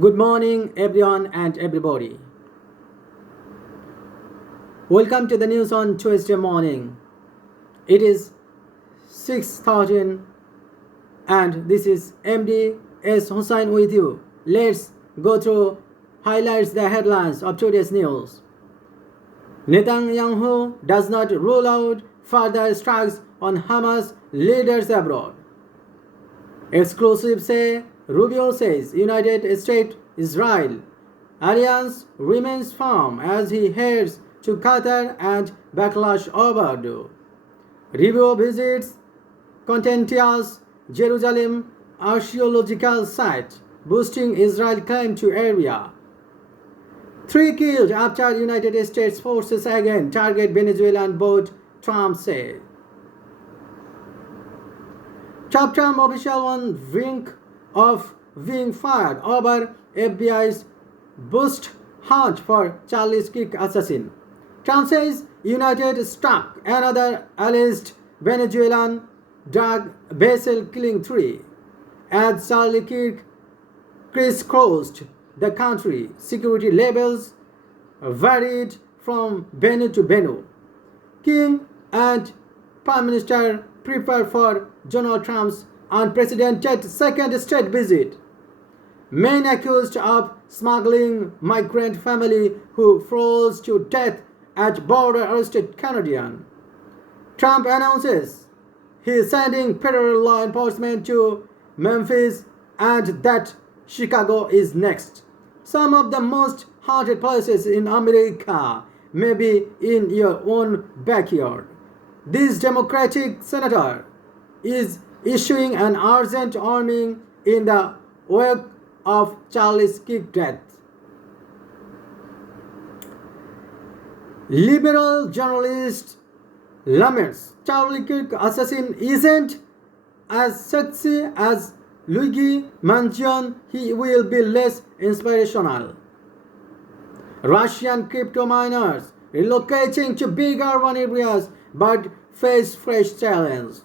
Good morning, everyone and everybody. Welcome to the news on Tuesday morning. It is 6:13 and this is MD S. Hussain with you. Let's go through highlights the headlines of today's news. Netanyahu does not rule out further strikes on Hamas leaders abroad. Exclusive say Rubio says United States Israel alliance remains firm as he heads to Qatar and backlash overdue. Rubio visits contentious Jerusalem archaeological site, boosting Israel claim to area. 3 killed after United States forces again target Venezuelan boat, Trump said. Top Trump official on brink of being fired over FBI's boost hunt for Charlie Kirk assassin. Trump says United struck another alleged Venezuelan drug vessel killing 3. As Charlie Kirk crisscrossed the country, security levels varied from venue to venue. King and Prime Minister prepare for Donald Trump's unprecedented second state visit. Men accused of smuggling migrant family who froze to death at border arrested Canadian. Trump announces he is sending federal law enforcement to Memphis and that Chicago is next. Some of the most haunted places in America may be in your own backyard. This Democratic senator is issuing an urgent warning in the wake of Charlie Kirk's death. Liberal journalist laments Charlie Kirk assassin isn't as sexy as Luigi Mangione, he will be less inspirational. Russian crypto miners relocating to big urban areas but face fresh challenge.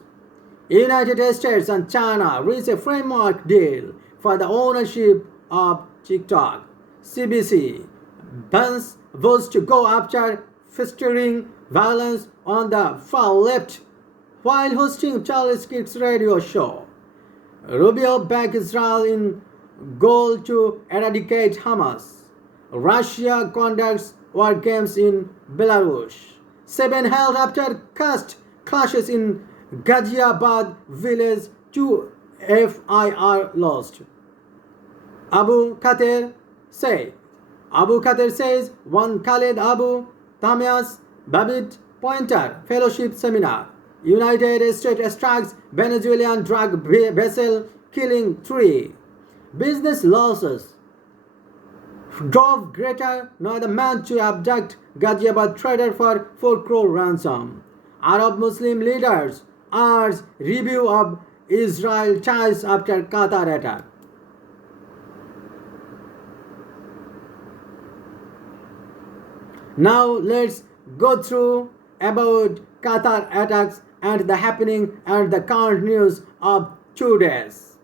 United States and China reach a framework deal for the ownership of TikTok. CBC bans votes to go after festering violence on the far left while hosting Charlie Kirk's radio show. Rubio backs Israel in goal to eradicate Hamas. Russia conducts war games in Belarus. 7 held after caste clashes in Ghaziabad village, 2 FIR lost. Abu Khater says one Khaled Abu Tamias Babit Pointer Fellowship Seminar. United States strikes Venezuelan drug vessel killing 3. Business losses drove Greater Noida man to abduct Ghaziabad trader for 4 crore ransom. Arab Muslim leaders urge review of Israel ties after Qatar attack. Now let's go through about Qatar attacks and the happening and the current news of 2 days.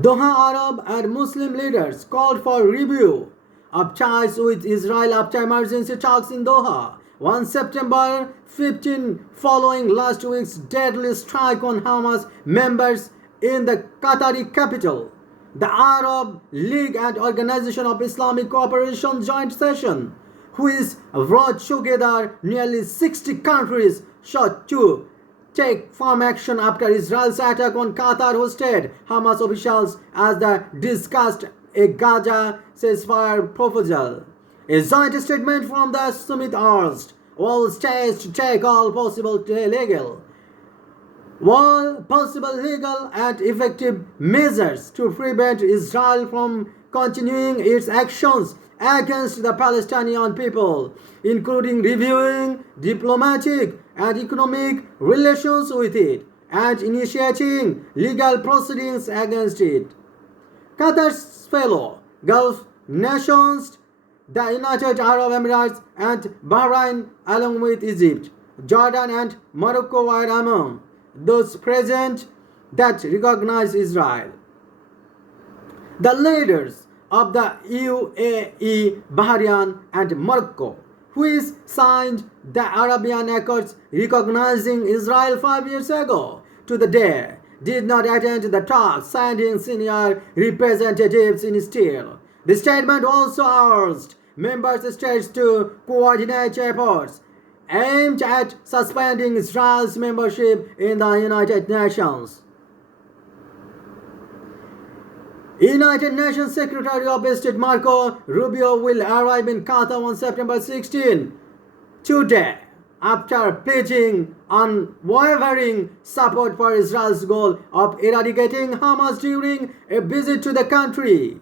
Doha Arab and Muslim leaders called for review of ties with Israel after emergency talks in Doha. On September 15, following last week's deadly strike on Hamas members in the Qatari capital, the Arab League and Organization of Islamic Cooperation joint session, which brought together nearly 60 countries, sought to take firm action after Israel's attack on Qatar hosted Hamas officials as they discussed a Gaza ceasefire proposal. A joint statement from the summit urged all states to take all possible legal and effective measures to prevent Israel from continuing its actions against the Palestinian people, including reviewing diplomatic and economic relations with it and initiating legal proceedings against it. Qatar's fellow Gulf nations, the United Arab Emirates and Bahrain, along with Egypt, Jordan and Morocco, were among those present that recognize Israel. The leaders of the UAE, Bahrain, and Morocco, which signed the Arabian Accords recognizing Israel 5 years ago, to the day did not attend the talks, sending senior representatives instead. The statement also urged member states to coordinate efforts aimed at suspending Israel's membership in the United Nations. United Nations Secretary of State Marco Rubio will arrive in Qatar on September 16, today, after pledging unwavering support for Israel's goal of eradicating Hamas during a visit to the country.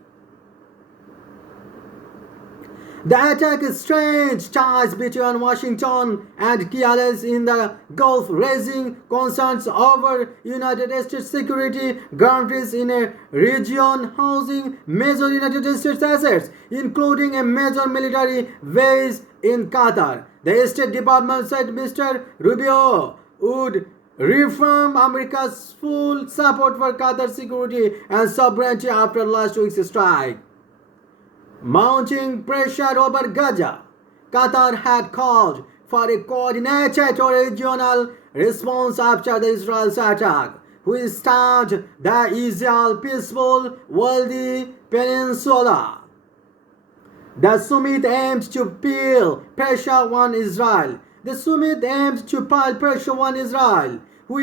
The attack strained ties between Washington and Kiev in the Gulf, raising concerns over United States security guarantees in a region housing major United States assets, including a major military base in Qatar. The State Department said Mr. Rubio would reaffirm America's full support for Qatar's security and sovereignty after last week's strike. Mounting pressure over Gaza, Qatar had called for a coordinated regional response after the Israel's attack, which started the Israel peaceful wealthy peninsula. The summit aimed to pile pressure on Israel. Which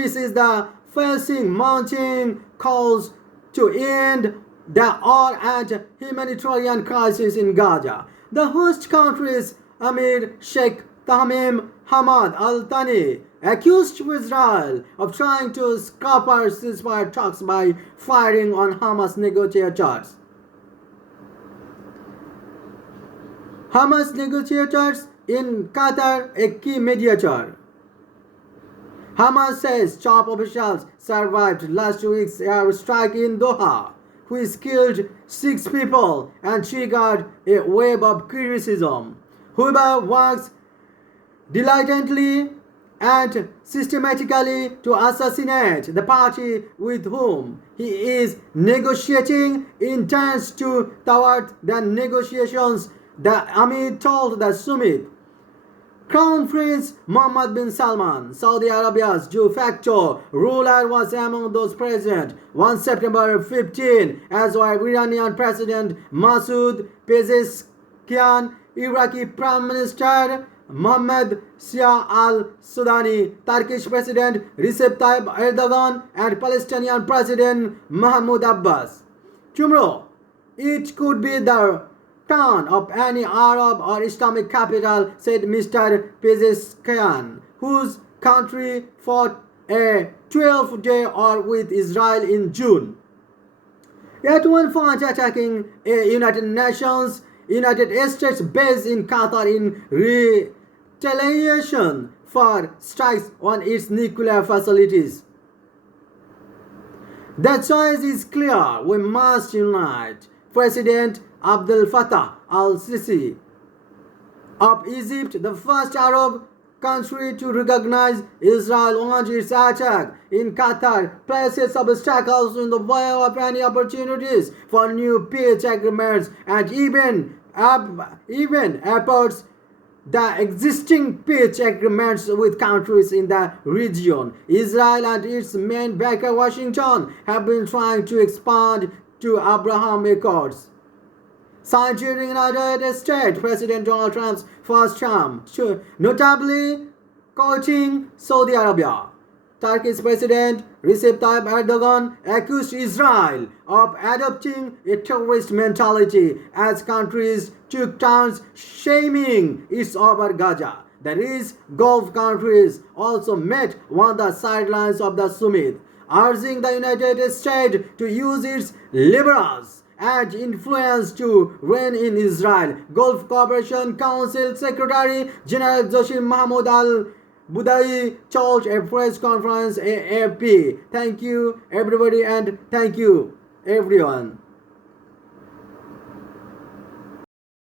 is the facing mounting calls to end the war and humanitarian crisis in Gaza. The host country's Amir Sheikh Tamim Hamad Al Thani accused Israel of trying to scupper ceasefire talks by firing on Hamas negotiators. Hamas negotiators in Qatar, a key mediator. Hamas says top officials survived last week's airstrike in Doha, which killed 6 people and triggered a wave of criticism. Whoever works diligently and systematically to assassinate the party with whom he is negotiating intends to thwart the negotiations, the Amir told the summit. Crown Prince Mohammed bin Salman, Saudi Arabia's de facto ruler, was among those present on September 15, as were Iranian President Masoud Pezeshkian, Iraqi Prime Minister Mohammed Shia al-Sudani, Turkish President Recep Tayyip Erdogan, and Palestinian President Mahmoud Abbas. Tomorrow, it could be the turn of any Arab or Islamic capital, said Mr. Pezeshkian, whose country fought a 12-day war with Israel in June. At one point attacking a United States base in Qatar in retaliation for strikes on its nuclear facilities. The choice is clear. We must unite. President Abdel Fattah al-Sisi of Egypt, the first Arab country to recognize Israel, launched its attack in Qatar, places obstacles in the way of any opportunities for new peace agreements and even efforts the existing peace agreements with countries in the region. Israel and its main backer Washington have been trying to expand to Abraham Accords signed during United States President Donald Trump's first term, notably quoting Saudi Arabia. Turkish President Recep Tayyip Erdogan accused Israel of adopting a terrorist mentality as countries took turns shaming it over Gaza. The rich Gulf countries also met on the sidelines of the summit, urging the United States to use its leverage and influence to reign in Israel. Gulf Cooperation Council Secretary General Joshim Mahmoud Al-Budai told a press conference AFP. Thank you everybody and thank you everyone.